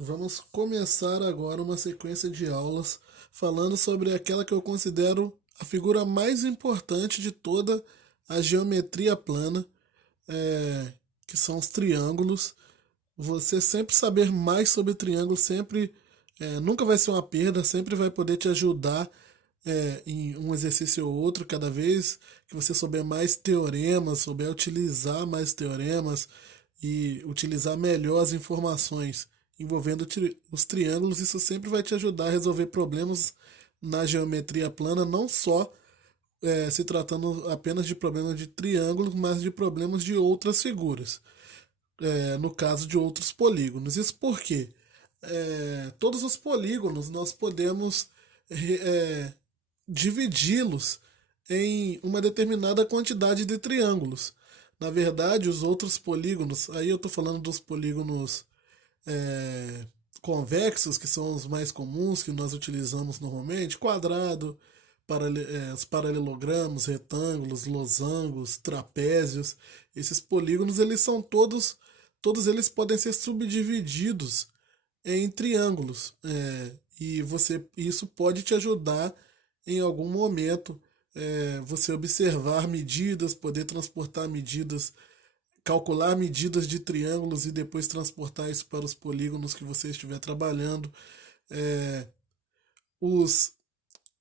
Vamos começar agora uma sequência de aulas falando sobre aquela que eu considero a figura mais importante de toda a geometria plana, é, que são os triângulos. Você sempre saber mais sobre triângulos sempre nunca vai ser uma perda, sempre vai poder te ajudar em um exercício ou outro, cada vez que você souber mais teoremas, souber utilizar mais teoremas e utilizar melhor as informações envolvendo os triângulos, isso sempre vai te ajudar a resolver problemas na geometria plana, não só se tratando apenas de problemas de triângulos, mas de problemas de outras figuras, no caso de outros polígonos. Isso porque todos os polígonos nós podemos dividi-los em uma determinada quantidade de triângulos. Na verdade, os outros polígonos, aí eu estou falando dos polígonos é, convexos, que são os mais comuns que nós utilizamos normalmente, quadrado, os paralelogramos, retângulos, losangos, trapézios. Esses polígonos, eles são todos eles podem ser subdivididos em triângulos. E isso pode te ajudar em algum momento você observar medidas, poder transportar medidas, calcular medidas de triângulos e depois transportar isso para os polígonos que você estiver trabalhando. É, os,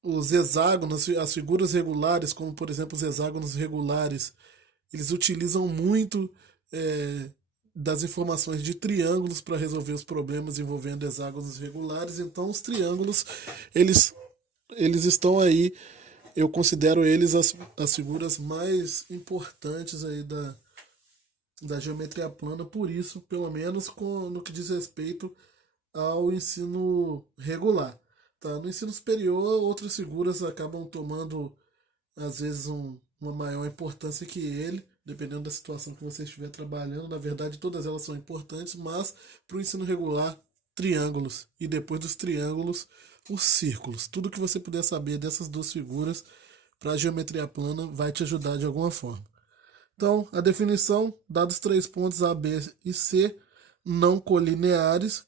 os hexágonos, as figuras regulares, como por exemplo os hexágonos regulares, eles utilizam muito é, das informações de triângulos para resolver os problemas envolvendo hexágonos regulares. Então, os triângulos, eles, eles estão aí, eu considero eles as figuras mais importantes aí da geometria plana, por isso, pelo menos no que diz respeito ao ensino regular. Tá? No ensino superior, outras figuras acabam tomando, às vezes, uma maior importância que ele, dependendo da situação que você estiver trabalhando. Na verdade, todas elas são importantes, mas para o ensino regular, triângulos. E depois dos triângulos, os círculos. Tudo que você puder saber dessas duas figuras para a geometria plana vai te ajudar de alguma forma. Então, a definição, dados três pontos A, B e C não colineares,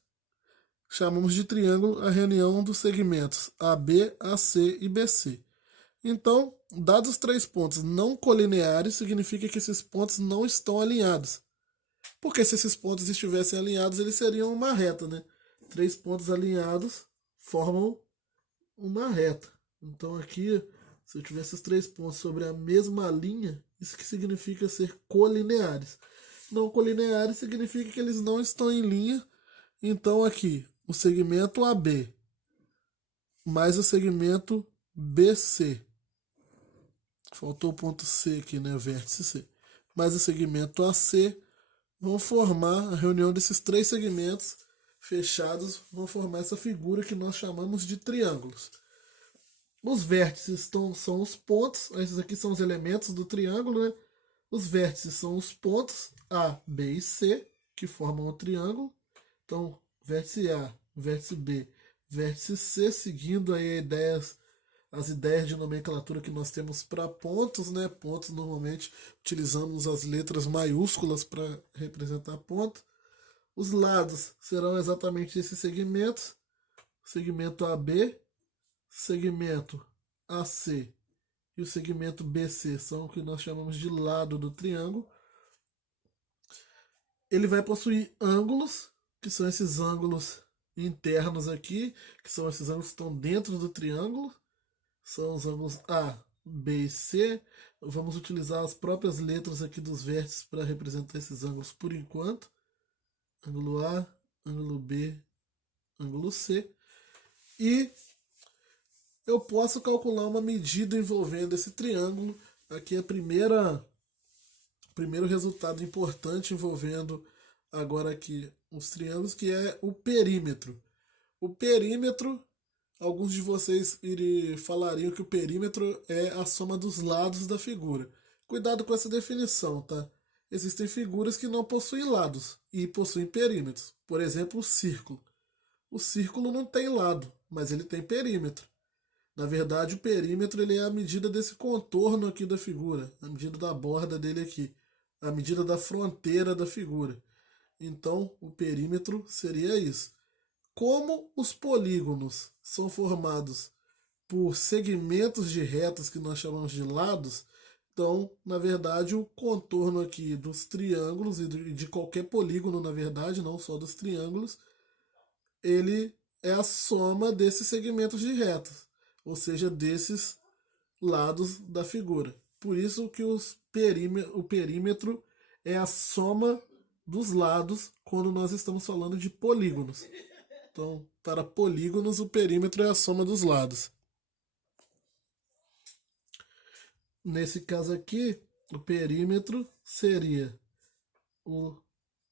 chamamos de triângulo a reunião dos segmentos AB, AC e BC. Então, dados os três pontos não colineares, significa que esses pontos não estão alinhados. Porque se esses pontos estivessem alinhados, eles seriam uma reta, né? Três pontos alinhados formam uma reta. Então aqui, se eu tivesse os três pontos sobre a mesma linha, isso que significa ser colineares. Não colineares significa que eles não estão em linha. Então aqui, o segmento AB mais o segmento BC. Faltou o ponto C aqui, né? O vértice C. Mais o segmento AC vão formar a reunião desses três segmentos fechados, vão formar essa figura que nós chamamos de triângulos. Os vértices são os pontos, esses aqui são os elementos do triângulo, né? Os vértices são os pontos A, B e C, que formam o triângulo. Então, vértice A, vértice B, vértice C, seguindo aí as ideias de nomenclatura que nós temos para pontos, né? Pontos normalmente utilizamos as letras maiúsculas para representar ponto. Os lados serão exatamente esses segmentos: segmento AB, segmento AC e o segmento BC são o que nós chamamos de lado do triângulo. Ele vai possuir ângulos, que são esses ângulos internos aqui, que são esses ângulos que estão dentro do triângulo. São os ângulos A, B e C. Vamos utilizar as próprias letras aqui dos vértices para representar esses ângulos por enquanto. Ângulo A, ângulo B, ângulo C. E eu posso calcular uma medida envolvendo esse triângulo. Aqui é primeiro resultado importante envolvendo agora aqui os triângulos, que é o perímetro. O perímetro, alguns de vocês falariam que o perímetro é a soma dos lados da figura. Cuidado com essa definição, tá? Existem figuras que não possuem lados e possuem perímetros. Por exemplo, o círculo. O círculo não tem lado, mas ele tem perímetro. Na verdade, o perímetro ele é a medida desse contorno aqui da figura, a medida da borda dele aqui, a medida da fronteira da figura. Então, o perímetro seria isso. como os polígonos são formados por segmentos de retas que nós chamamos de lados, então, na verdade, o contorno aqui dos triângulos e de qualquer polígono, na verdade, não só dos triângulos, ele é a soma desses segmentos de retas, ou seja, desses lados da figura. Por isso que o perímetro é a soma dos lados quando nós estamos falando de polígonos. Então, para polígonos, o perímetro é a soma dos lados. Nesse caso aqui, o perímetro seria o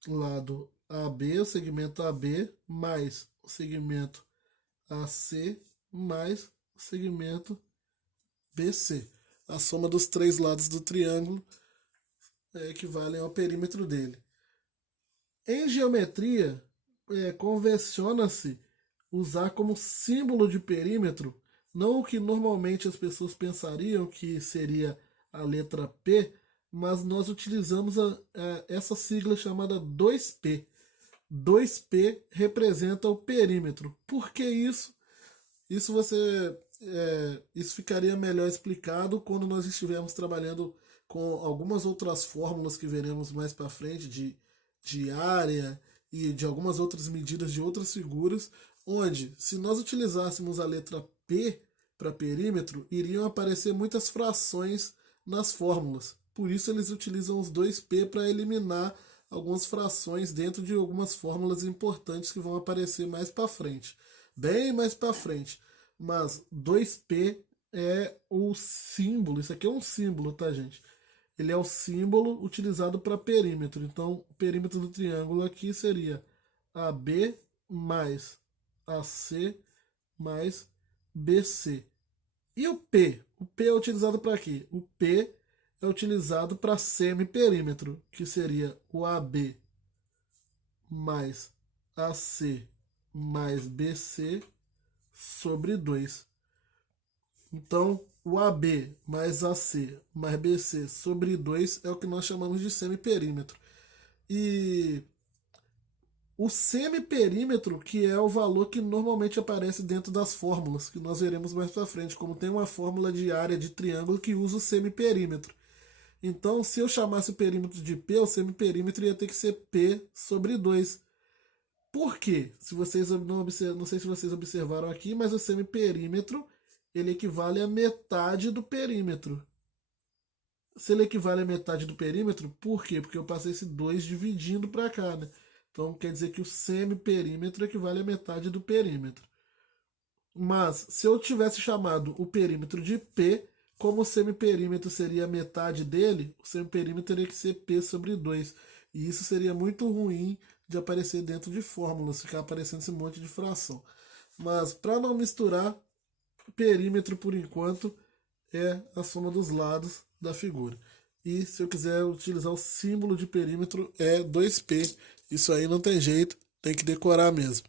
lado AB, o segmento AB, mais o segmento AC, mais o segmento BC. A soma dos três lados do triângulo equivale ao perímetro dele. Em geometria, convenciona-se usar como símbolo de perímetro não o que normalmente as pessoas pensariam que seria a letra P, mas nós utilizamos essa sigla chamada 2P. 2P representa o perímetro. Por que isso? Isso ficaria melhor explicado quando nós estivermos trabalhando com algumas outras fórmulas que veremos mais para frente de área e de algumas outras medidas de outras figuras, onde se nós utilizássemos a letra P para perímetro, iriam aparecer muitas frações nas fórmulas. Por isso eles utilizam os 2P para eliminar algumas frações dentro de algumas fórmulas importantes que vão aparecer mais para frente. Bem mais para frente. Mas 2P é o símbolo, isso aqui é um símbolo, tá, gente? Ele é o símbolo utilizado para perímetro. Então, o perímetro do triângulo aqui seria AB mais AC mais BC. E o P? O P é utilizado para quê? O P é utilizado para semiperímetro, que seria o AB mais AC mais BC sobre 2. Então, o AB mais AC mais BC sobre 2 é o que nós chamamos de semiperímetro. E o semiperímetro, que é o valor que normalmente aparece dentro das fórmulas, que nós veremos mais para frente, como tem uma fórmula de área de triângulo que usa o semiperímetro. Então, se eu chamasse o perímetro de P, o semiperímetro ia ter que ser P sobre 2. Por quê? Se vocês não sei se vocês observaram aqui, mas o semiperímetro ele equivale a metade do perímetro. Se ele equivale a metade do perímetro, por quê? Porque eu passei esse 2 dividindo para cá, né? Então quer dizer que o semiperímetro equivale a metade do perímetro. Mas se eu tivesse chamado o perímetro de P, como o semiperímetro seria a metade dele, o semiperímetro teria que ser P sobre 2. E isso seria muito ruim de aparecer dentro de fórmulas, ficar aparecendo esse monte de fração. Mas para não misturar, o perímetro por enquanto é a soma dos lados da figura. E se eu quiser utilizar o símbolo de perímetro é 2P. Isso aí não tem jeito, tem que decorar mesmo.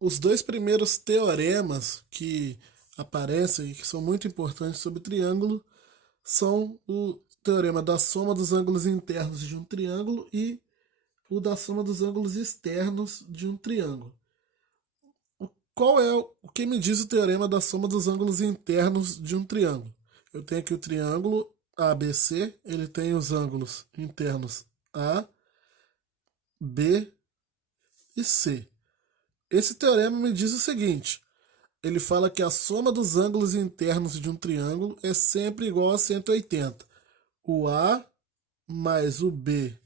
Os dois primeiros teoremas que aparecem e que são muito importantes sobre triângulo são o teorema da soma dos ângulos internos de um triângulo e o da soma dos ângulos externos de um triângulo. Qual é o que me diz o teorema da soma dos ângulos internos de um triângulo? Eu tenho aqui o triângulo ABC, ele tem os ângulos internos A, B e C. Esse teorema me diz o seguinte: ele fala que a soma dos ângulos internos de um triângulo é sempre igual a 180. O A mais o B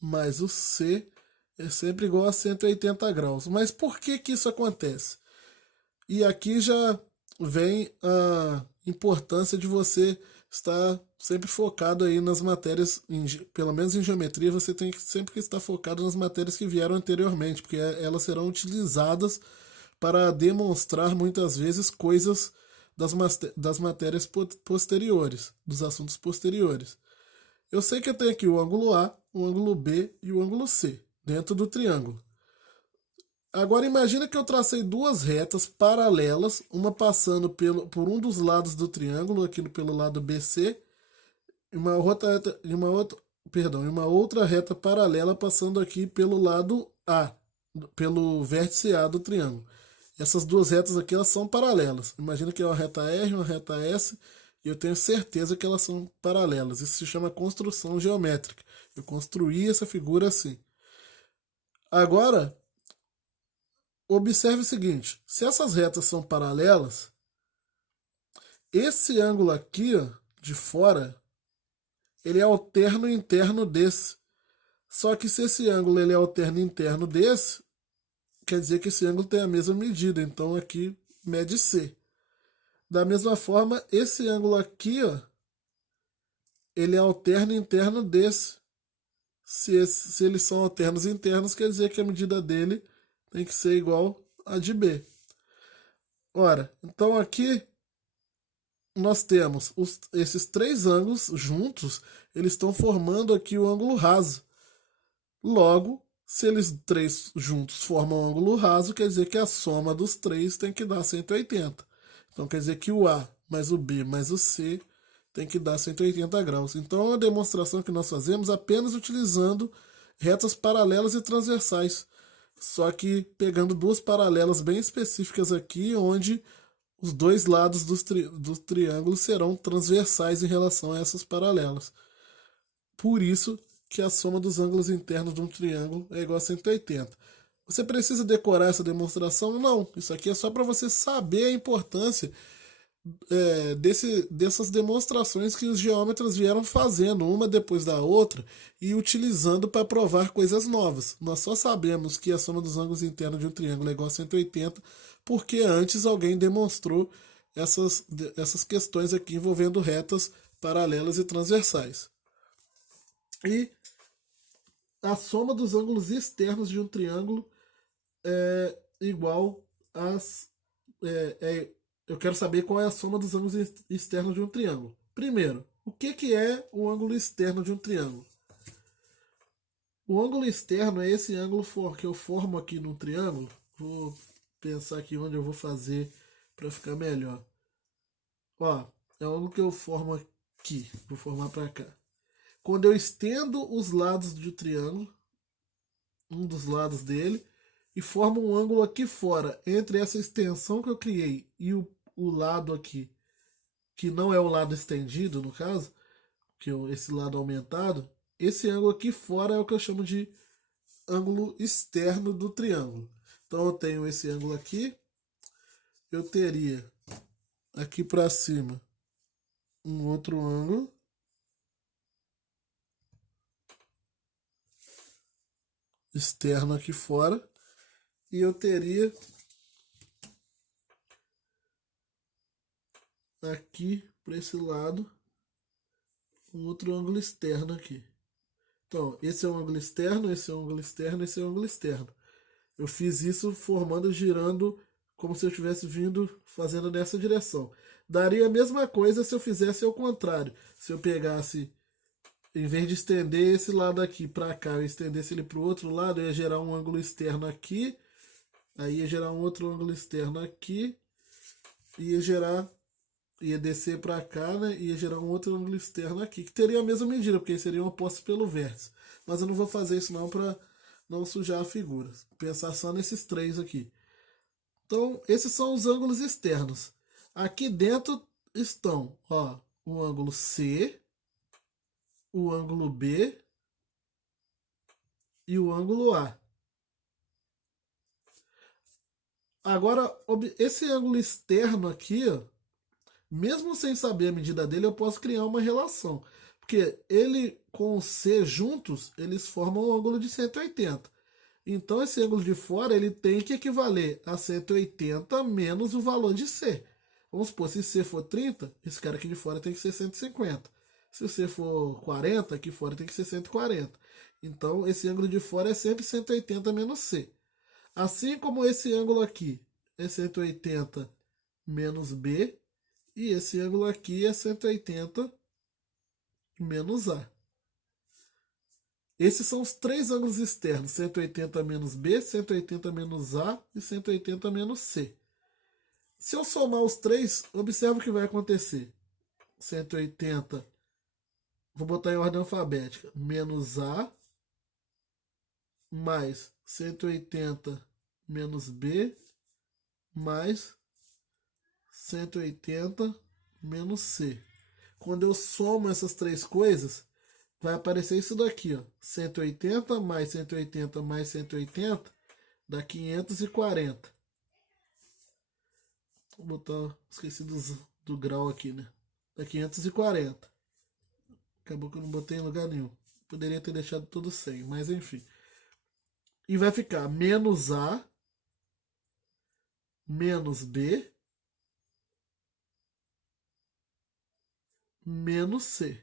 mais o C é sempre igual a 180 graus. Mas por que que isso acontece? E aqui já vem a importância de você estar sempre focado aí nas matérias, pelo menos em geometria, você tem que sempre estar focado nas matérias que vieram anteriormente, porque elas serão utilizadas para demonstrar muitas vezes coisas das matérias posteriores, dos assuntos posteriores. Eu sei que eu tenho aqui o ângulo A, o ângulo B e o ângulo C dentro do triângulo. Agora imagina que eu tracei duas retas paralelas, uma passando por um dos lados do triângulo, aqui pelo lado BC, e uma outra reta paralela passando aqui pelo lado A, pelo vértice A do triângulo. Essas duas retas aqui, elas são paralelas. Imagina que é uma reta R, uma reta S, e eu tenho certeza que elas são paralelas. Isso se chama construção geométrica. Eu construí essa figura assim. Agora, observe o seguinte: se essas retas são paralelas, esse ângulo aqui, ó, de fora, ele é alterno interno desse. Só que se esse ângulo ele é alterno interno desse, quer dizer que esse ângulo tem a mesma medida. Então aqui mede C. Da mesma forma, esse ângulo aqui, ó, ele é alterno interno desse. Se eles são alternos internos, quer dizer que a medida dele tem que ser igual a de B. Ora, então aqui nós temos esses três ângulos juntos, eles estão formando aqui o ângulo raso. Logo, se eles três juntos formam um ângulo raso, quer dizer que a soma dos três tem que dar 180. Então quer dizer que o A mais o B mais o C tem que dar 180 graus. Então é uma demonstração que nós fazemos apenas utilizando retas paralelas e transversais. Só que pegando duas paralelas bem específicas aqui, onde os dois lados do triângulo serão transversais em relação a essas paralelas. Por isso que a soma dos ângulos internos de um triângulo é igual a 180. Você precisa decorar essa demonstração? Não. Isso aqui é só para você saber a importância dessas demonstrações que os geômetras vieram fazendo, uma depois da outra, e utilizando para provar coisas novas. Nós só sabemos que a soma dos ângulos internos de um triângulo é igual a 180 porque antes alguém demonstrou essas questões aqui envolvendo retas paralelas e transversais. E a soma dos ângulos externos de um triângulo é igual às. Eu quero saber qual é a soma dos ângulos externos de um triângulo. Primeiro, o que é o ângulo externo de um triângulo? O ângulo externo é esse ângulo que eu formo aqui no triângulo. Vou pensar aqui onde eu vou fazer para ficar melhor. Ó, é o ângulo que eu formo aqui. Vou formar para cá. Quando eu estendo os lados do triângulo, um dos lados dele, e formo um ângulo aqui fora, entre essa extensão que eu criei e o lado aqui, que não é o lado estendido, no caso, que é esse lado aumentado, esse ângulo aqui fora é o que eu chamo de ângulo externo do triângulo. Então eu tenho esse ângulo aqui, eu teria aqui para cima um outro ângulo, externo aqui fora, e eu teria aqui para esse lado um outro ângulo externo aqui. Então, esse é um ângulo externo, esse é um ângulo externo, esse é um ângulo externo. Eu fiz isso formando, girando, como se eu estivesse vindo, fazendo nessa direção. Daria a mesma coisa se eu fizesse ao contrário. Se eu pegasse, em vez de estender esse lado aqui para cá, eu estendesse ele para o outro lado, eu ia gerar um ângulo externo aqui, aí ia gerar um outro ângulo externo aqui, ia descer para cá, né? Ia gerar um outro ângulo externo aqui, que teria a mesma medida, porque seriam opostos pelo vértice. Mas eu não vou fazer isso não para não sujar a figura. Pensar só nesses três aqui. Então, esses são os ângulos externos. Aqui dentro estão, ó, o ângulo C, o ângulo B e o ângulo A. Agora, esse ângulo externo aqui, ó, mesmo sem saber a medida dele, eu posso criar uma relação. Porque ele com o C juntos, eles formam um ângulo de 180. Então esse ângulo de fora ele tem que equivaler a 180 menos o valor de C. Vamos supor, se C for 30, esse cara aqui de fora tem que ser 150. Se C for 40, aqui fora tem que ser 140. Então esse ângulo de fora é sempre 180 menos C. Assim como esse ângulo aqui é 180 menos B, e esse ângulo aqui é 180 menos A. Esses são os três ângulos externos, 180 menos B, 180 menos A e 180 menos C. Se eu somar os três, observa o que vai acontecer. 180, vou botar em ordem alfabética, menos A mais 180 menos B mais 180 menos C. Quando eu somo essas três coisas, vai aparecer isso daqui, ó. 180 mais 180 mais 180 dá 540. Vou botar, esqueci do grau aqui, né? Dá 540. Acabou que eu não botei em lugar nenhum. Poderia ter deixado tudo sem, mas enfim. E vai ficar menos A menos B menos C.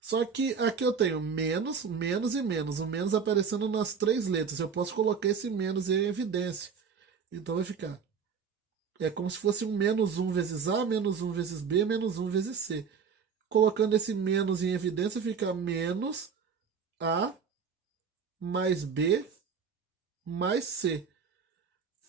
Só que aqui eu tenho menos, menos e menos. O menos aparecendo nas três letras. Eu posso colocar esse menos em evidência. Então vai ficar. É como se fosse um menos um vezes A, menos um vezes B, menos um vezes C. Colocando esse menos em evidência, fica menos A mais B mais C.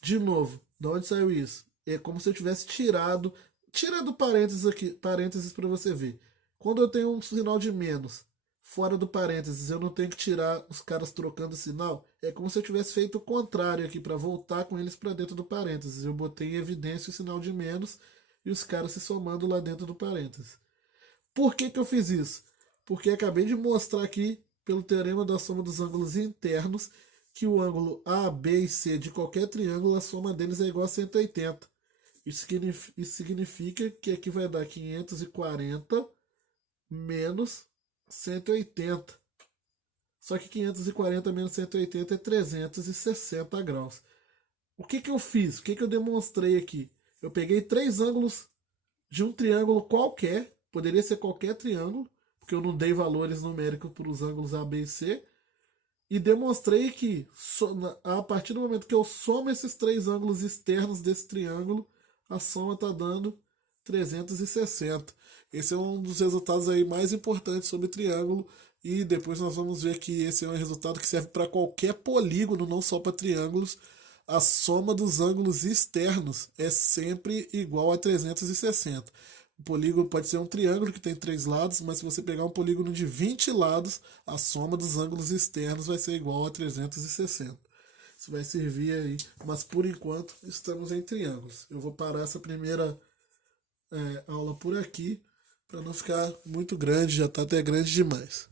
De novo, de onde saiu isso? É como se eu tivesse tirado. Tira do parênteses aqui, parênteses para você ver. Quando eu tenho um sinal de menos fora do parênteses, eu não tenho que tirar os caras trocando sinal. É como se eu tivesse feito o contrário aqui para voltar com eles para dentro do parênteses. Eu botei em evidência o sinal de menos e os caras se somando lá dentro do parênteses. Por que, que eu fiz isso? Porque acabei de mostrar aqui, pelo teorema da soma dos ângulos internos, que o ângulo A, B e C de qualquer triângulo, a soma deles é igual a 180. Isso significa que aqui vai dar 540 menos 180. Só que 540 menos 180 é 360 graus. O que, que eu fiz? O que, que eu demonstrei aqui? Eu peguei três ângulos de um triângulo qualquer, poderia ser qualquer triângulo, porque eu não dei valores numéricos para os ângulos A, B e C, e demonstrei que a partir do momento que eu somo esses três ângulos externos desse triângulo, a soma está dando 360. Esse é um dos resultados aí mais importantes sobre triângulo, e depois nós vamos ver que esse é um resultado que serve para qualquer polígono, não só para triângulos. A soma dos ângulos externos é sempre igual a 360. O polígono pode ser um triângulo que tem três lados, mas se você pegar um polígono de 20 lados, a soma dos ângulos externos vai ser igual a 360. Isso vai servir aí, mas por enquanto estamos em triângulos. Eu vou parar essa primeira aula por aqui, para não ficar muito grande, já está até grande demais.